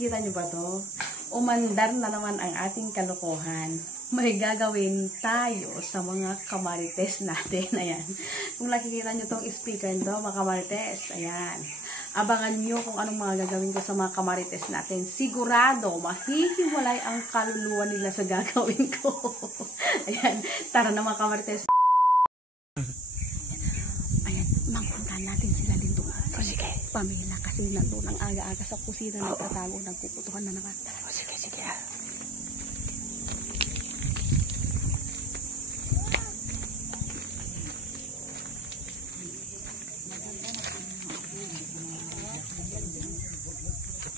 Nakikita niyo ba to? Umandar na naman ang ating kalokohan. May gagawin tayo sa mga kamarites natin. Ayan. Kung nakikita nyo tong speaker nito, mga kamarites, ayan. Abangan nyo kung anong mga gagawin ko sa mga kamarites natin. Sigurado, mahihiwalay ang kaluluwa nila sa gagawin ko. Ayan. Tara na mga kamarites. Ayan. Mangpuntahan natin sila dito. O sige. Pamela kasi nandun ang aga-aga sa kusina. Nagtatago, nagpuputuhan na naman. O sige, sige.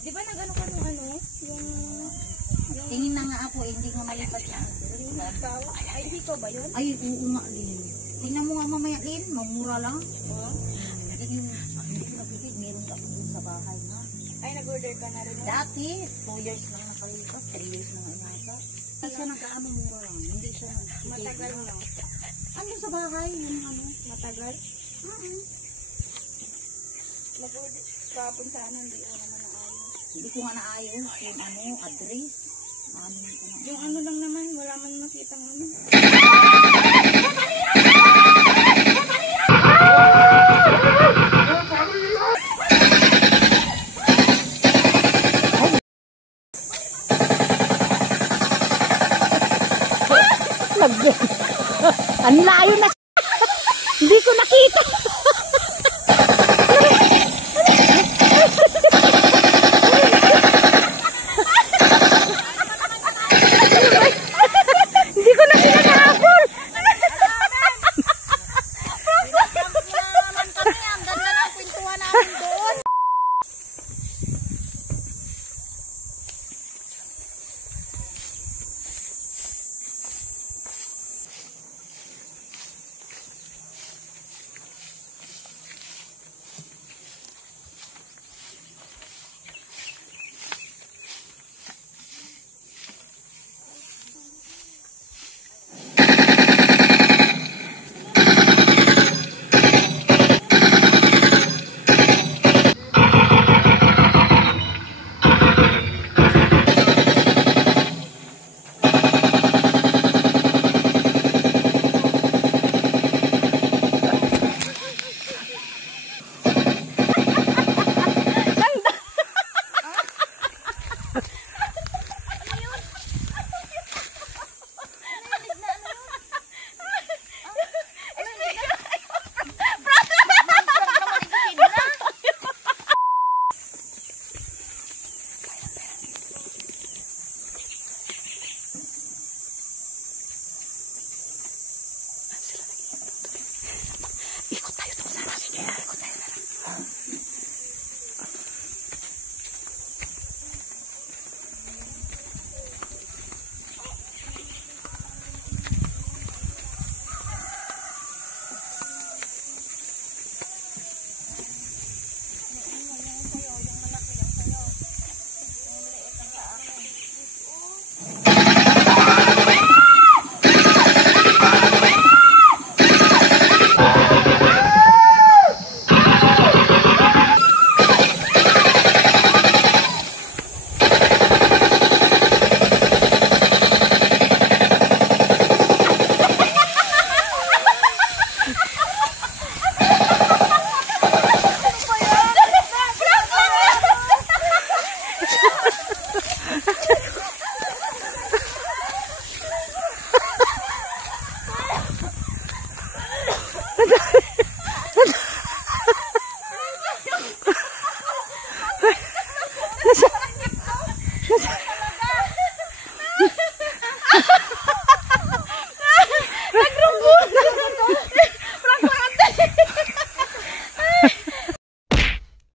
Di ba nag-ano ka nung ano? Yung tingin na nga ako, hindi nga malipat siya. Ay, hikaw ba yun? Ay, oo nga, Lin. Tingnan mo nga mamaya, Lin. Mamura lang. Oo. Hindi ko napipid. Meron ka dun sa bahay nga. Ay, nag-order ka na rin? Dati, 2 years lang nakalipas. 3 years na nga yata. Hindi siya nagkaano, mura lang. Hindi siya nagkikita. Matagal na. Ano sa bahay? Yung ano? Matagal? Nag-order. Kapon sana, hindi ko naman naayos. Hindi ko nga naayos yung ano, address. Yung ano lang naman, wala man makita ng ano. Ang layo na. Hindi ko nakita.